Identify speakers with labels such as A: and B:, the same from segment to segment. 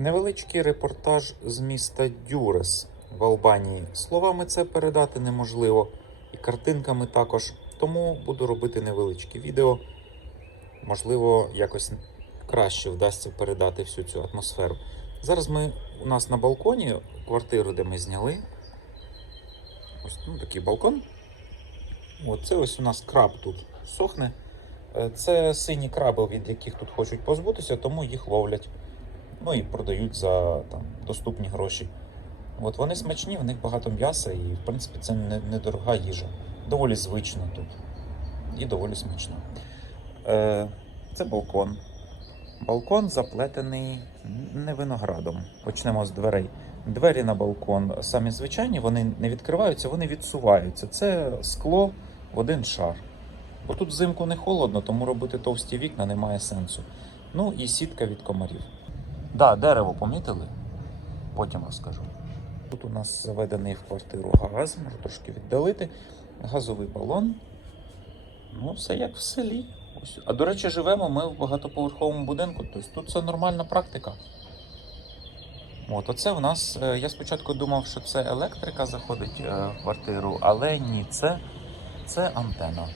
A: Невеличкий репортаж з міста Дюрес в Албанії. Словами це передати неможливо, і картинками також. Тому буду робити невеличке відео. Можливо, якось краще вдасться передати всю цю атмосферу. Зараз ми у нас на балконі квартиру, де ми зняли. Ось ну, такий балкон. Оце ось у нас краб тут сохне. Е, Це сині краби, від яких тут хочуть позбутися, тому їх ловлять. Ну і продають за там, доступні гроші. От вони смачні, в них багато м'яса, і в принципі це не- недорога їжа. Доволі звично тут. І доволі смачно. Е, це балкон. Балкон заплетений не виноградом. Почнемо з дверей. Двері на балкон самі звичайні, вони не відкриваються, вони відсуваються. Це скло в один шар. Бо тут взимку не холодно, тому робити товсті вікна немає сенсу. Ну і сітка від комарів. Да, дерево помітили? Потім розкажу. Тут у нас заведений в квартиру газ, можу трошки віддалити. Газовий балон. Ну, все як в селі. Ось. А до речі, живемо ми в багатоповерховому будинку, тобто тут це нормальна практика. От, оце в нас. е, Я спочатку думав, що це електрика заходить е, в квартиру, але ні, це, це антена.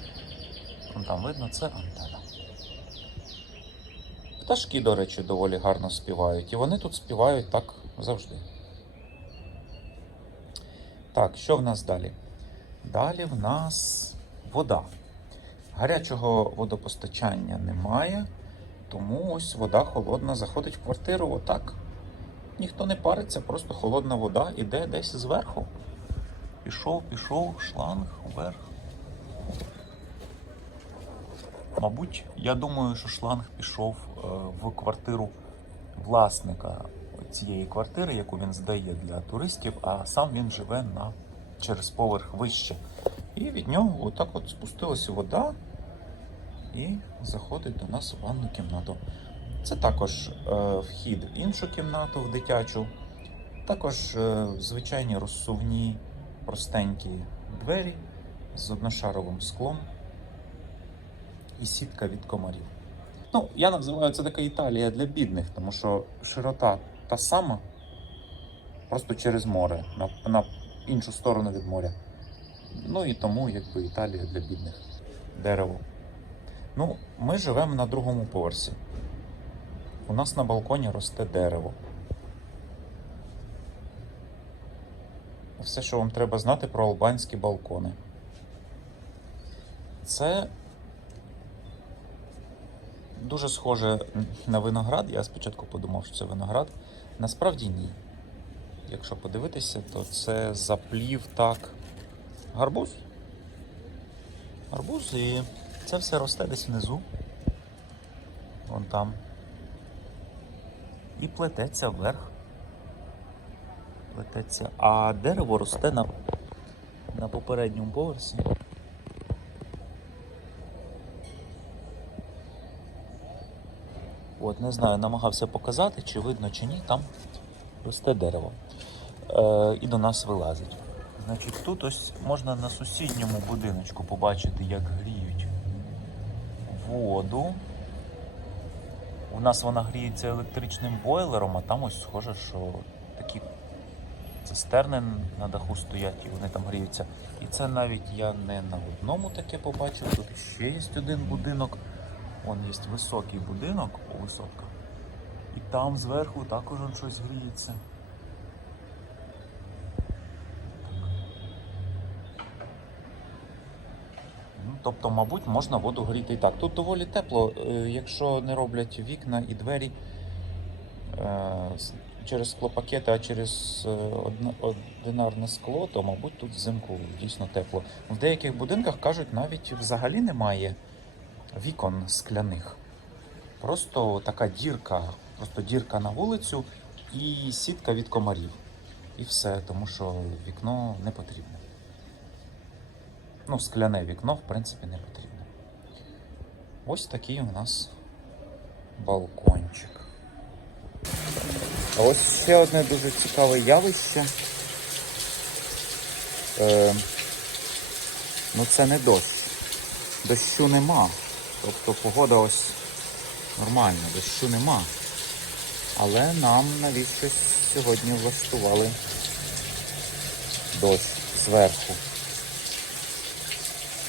A: Там видно, це антена. Пташки, до речі, доволі гарно співають. І вони тут співають так завжди. Так, що в нас далі? Далі в нас вода. Гарячого водопостачання немає, тому ось вода холодна заходить в квартиру отак. Ніхто не париться, просто холодна вода іде десь зверху. Пішов, пішов, шланг вверх. Мабуть, я думаю, що шланг пішов е, в квартиру власника цієї квартири, яку він здає для туристів, а сам він живе на через поверх вище. І від нього отак от спустилася вода і заходить до нас у ванну кімнату. Це також е, вхід в іншу кімнату, в дитячу, також е, звичайні розсувні, простенькі двері з одношаровим склом і сітка від комарів. Ну, я називаю це така Італія для бідних, тому що широта та сама, просто через море, на, на іншу сторону від моря. Ну і тому, якби Італія для бідних. Дерево. Ну, ми живемо на другому поверсі. У нас на балконі росте дерево. Все, що вам треба знати про албанські балкони. Це дуже схоже на виноград. Я спочатку подумав, що це виноград. Насправді ні. Якщо подивитися, то це заплів так. Гарбуз. Гарбуз і це все росте десь внизу. Вон там. І плететься вверх. Плететься. А дерево росте на, на попередньому поверсі. От, не знаю, намагався показати, чи видно, чи ні, там росте дерево. Е, і до нас вилазить. Значить, тут ось можна на сусідньому будиночку побачити, як гріють воду. У нас вона гріється електричним бойлером, а там ось схоже, що такі цистерни на даху стоять і вони там гріються. І це навіть я не на одному таке побачив. Тут ще є один будинок. Вон є високий будинок, о, висотка. І там зверху також щось гріється. Ну, тобто, мабуть, можна воду гріти і так. Тут доволі тепло, е, якщо не роблять вікна і двері е, через склопакети, а через е, одинарне скло, то, мабуть, тут взимку дійсно тепло. В деяких будинках кажуть, навіть взагалі немає вікон скляних. Просто така дірка, просто дірка на вулицю і сітка від комарів. І все, тому що вікно не потрібне. Ну, скляне вікно, в принципі, не потрібно. Ось такий у нас балкончик. Ось ще одне дуже цікаве явище. Е, ну це не дощ. Дощу нема. Тобто погода ось нормальна, дощу нема. Але нам навіщось сьогодні влаштували дощ зверху.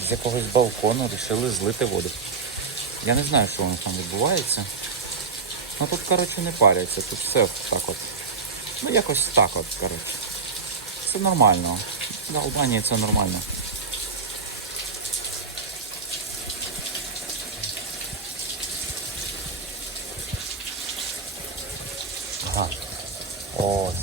A: З якогось балкону вирішили злити воду. Я не знаю, що воно там відбувається. Ну тут, коротше, не паряться, тут все так от. Ну якось так от, коротше. Це нормально. В Албанії це нормально. Ага. Ось.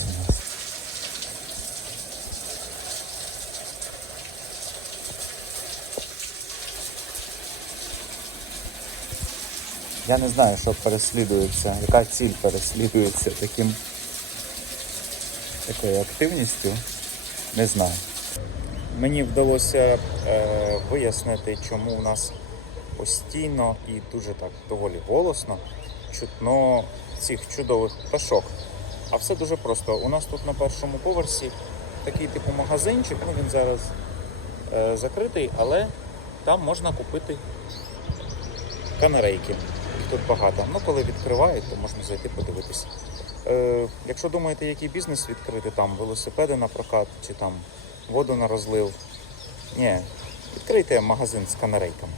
A: Я не знаю, що переслідується, яка ціль переслідується таким такою активністю. Не знаю. Мені вдалося е, вияснити, чому у нас постійно і дуже так доволі голосно чутно цих чудових пташок. А все дуже просто. У нас тут на першому поверсі такий типу магазинчик, ну він зараз е, закритий, але там можна купити канарейки. Їх тут багато. Ну, коли відкривають, то можна зайти подивитися. Е, якщо думаєте, який бізнес відкрити, там велосипеди на прокат чи там воду на розлив. Ні, відкрийте магазин з канарейками.